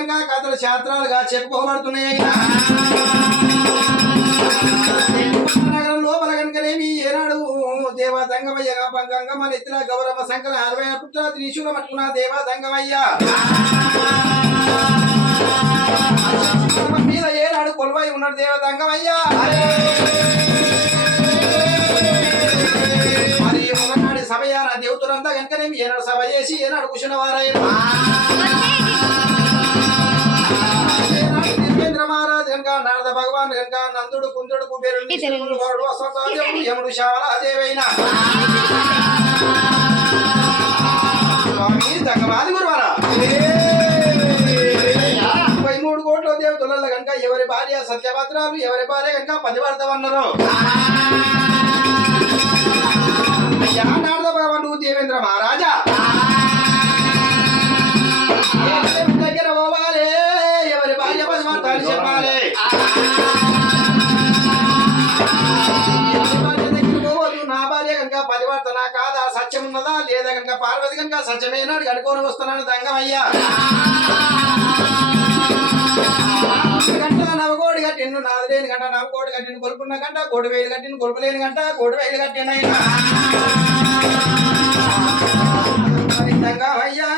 కనుక కథలు శాస్త్రాలుగా చెప్పుకోబడుతున్నాయి. నగరం లోపల కనుకనేమి ఏనాడు దేవా దంగమయ్య గంగమ్మ నెత్తిన గౌరవ శంకర 60 పుట్ల త్రిశూలం పట్టుకున్న దేవా దంగమయ్య మీద ఏనాడు కొలువై ఉన్నాడు దేవ దంగమయ్య. మరి ఒకనాడు సభ దేవతలంతా కనుకనేమి ఏనాడు సభ చేసి ఏనాడు కూర్చున్న వారయ్య మహారాజ్ కనుక నారద భగవాన్ కనుక నందుడు కుందుడు కుబేరుడు వాడు అసోదేవుడు యముడు శావలాదేవైన స్వామి దంగమాది గురువారా 23 కోట్ల దేవతల కనుక ఎవరి భార్య సత్యభద్రాలు ఎవరి భార్య కనుక పతివర్తమన్నారు. అయ్యా నారద భగవాన్ దేవేంద్ర మహారాజా దగ్గర పోవాలి ఎవరి భార్య పతివర్తాలు చెప్పాలి. నా భార్య కనుక పతివర్తన కాదా సత్యం ఉన్నదా లేదా కనుక పార్వతి కనుక సత్యమేనాడు కనుకొని వస్తున్నాను దంగమయ్యా. గంట నవకోడి కట్టిండు నాది లేని గంట నవకోటి కట్టిండు కొలుపున్న గంట 1,000 కట్టిండు కొలుపు లేని గంట 1,000 కట్టిండు అయినా దంగమయ్యా